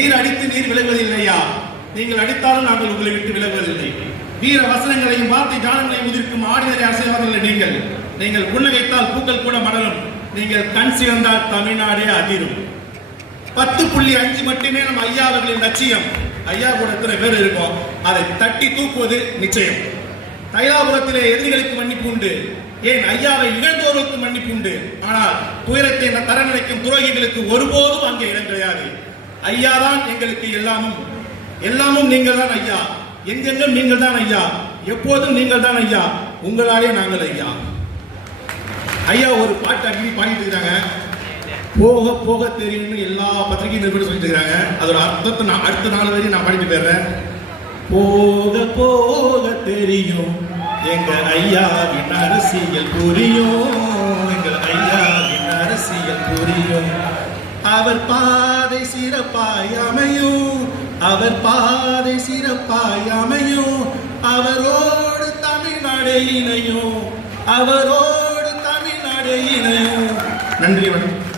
நீர் அடித்து நீர் விலகுவதில்லையா? நீங்கள் அடித்தாலும் நாங்கள் உங்களை விட்டு விலகுவதில்லை. வீர வசனங்களையும் வார்த்தை ஜானங்களையும் உதிர்க்கும் ஆடினரை அரசியல்வாதிகள் நீங்கள் புன்னகைத்தால் பூக்கள் கூட மலரும். நீங்கள் கண் சிவந்தால் தமிழ்நாடே அதிரும். 10.5 மட்டுமே நம்ம ஐயா அவர்களின் லட்சியம். ஐயா கூட எத்தனை பேர் இருக்கும், அதை தட்டி தூக்குவது நிச்சயம். தைலாபுரத்திலே எதிரிகளுக்கு மன்னிப்பு உண்டு, ஏன் ஐயாவை இழந்தோருக்கு மன்னிப்பு உண்டு. ஆனால் துயரத்தை தர நினைக்கும் துரோகிகளுக்கு ஒருபோதும் அங்கே இடம் கிடையாது. ஐயா தான் எங்களுக்கு எல்லாமும் நீங்கள் தான் ஐயா, எங்கெங்கும் நீங்கள் தான் ஐயா, எப்போதும் நீங்கள் தான் ஐயா, உங்களாலே நாங்கள் ஐயா. ஐயா ஒரு பாட்டு அடிக்கடி பாடிட்டு இருக்காங்க, போக போக தெரியும்னு எல்லா பத்திரிகை நிருபரும் சொல்லிட்டு இருக்காங்க. அதோட அர்த்தத்தை நான் அடுத்த நாள் வரையும் நான் பாடிட்டு போயிடுறேன். போக போக தெரியும் எங்க ஐயாவின் அரசியல் புரியும், எங்கள் ஐயாவின் அரசியல் புரியும். அவர் பாதை சிறப்பாய் அமையும், அவர் பாதை சிறப்பாய் அமையும். அவரோடு தமிழ்நாடு இணையும், அவரோடு தமிழ்நாடு இணையும். நன்றி வணக்கம்.